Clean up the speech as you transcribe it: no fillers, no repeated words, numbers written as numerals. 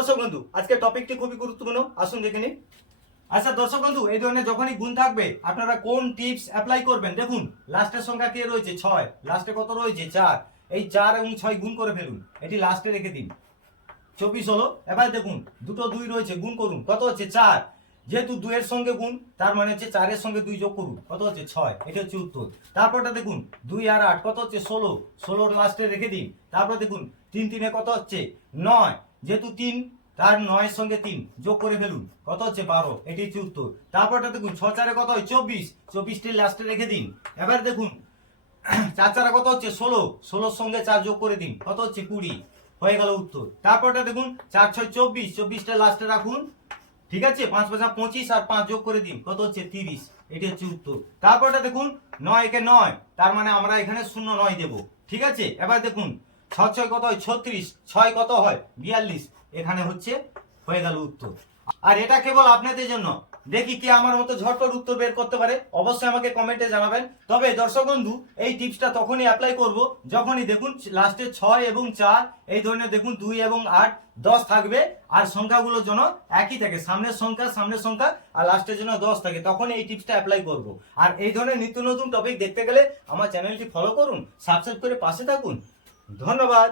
দর্শক বন্ধু, আজকে টপিকটি খুবই গুরুত্বপূর্ণ, আসুন দেখে নিন। আচ্ছা দর্শক বন্ধু, এই ধরনের যখনই গুণ থাকবে আপনারা কোন টিপস অ্যাপ্লাই করবেন? দেখুন লাস্টের সংখ্যা কে রয়েছে 6, লাস্টে কত রয়েছে 4, এই 4 এবং 6 গুণ করে ফেলুন, এটি লাস্টে রেখে দিন। 24 হলো। এবার দেখুন দুটো 2 রয়েছে, গুণ করুন, কত হচ্ছে 4। যেহেতু 2 এর সঙ্গে গুণ, তার মানে হচ্ছে 4 এর সঙ্গে 2 যোগ করুন, কত হচ্ছে 6, এটা হচ্ছে উত্তর। তারপরটা দেখুন 2 আর 8 কত হচ্ছে 16, 16 লাস্টে রেখে দিন। তারপর দেখুন 3 3 কত হচ্ছে 9, যেহেতু 3 তার 9 এর সঙ্গে 3 যোগ করে ফেলুন, কত হচ্ছে 12, এটি হচ্ছে উত্তর। তারপরটা দেখুন 6 4 কত হয় 24, 24টি লাস্টে রেখে দিন। এবার দেখুন 4 4 কত হচ্ছে 16, 16 সঙ্গে 4 যোগ করে দিন, কত হচ্ছে 20, হয়ে গেল উত্তর। তারপরটা দেখুন 4 6 24, 24টা লাস্টে রাখুন, ঠিক আছে, 5 5 25 আর 5 যোগ করে দিন, কত হচ্ছে 30, এটি হচ্ছে উত্তর। তারপরটা দেখুন 9 একে 9, তার মানে আমরা এখানে 0 9 দেব, ঠিক আছে। এবার দেখুন 6 6 কত হয় 36, 6 কত হয় 42, এখানে হচ্ছে হয়ে গেল উত্তর। আর এটা কেবল আপনাদের জন্য, দেখি কে আমার মতো ঝটপট উত্তর বের করতে পারে, অবশ্যই আমাকে কমেন্টে জানাবেন। তবে দর্শক বন্ধু, এই টিপসটা তখনই অ্যাপ্লাই করব যখনই দেখুন লাস্টে 6 এবং 4, এই ধরনের দেখুন 2 এবং 8 10 থাকবে, আর সংখ্যাগুলোর জন্য একই থাকে, সামনের সংখ্যা আর লাস্টের জন্য 10 থাকে, তখন এই টিপসটা অ্যাপ্লাই করব। আর এই ধরনের নিত্য নতুন টপিক দেখতে গেলে আমার চ্যানেলটি ফলো করুন, সাবস্ক্রাইব করে পাশে থাকুন। ধন্যবাদ।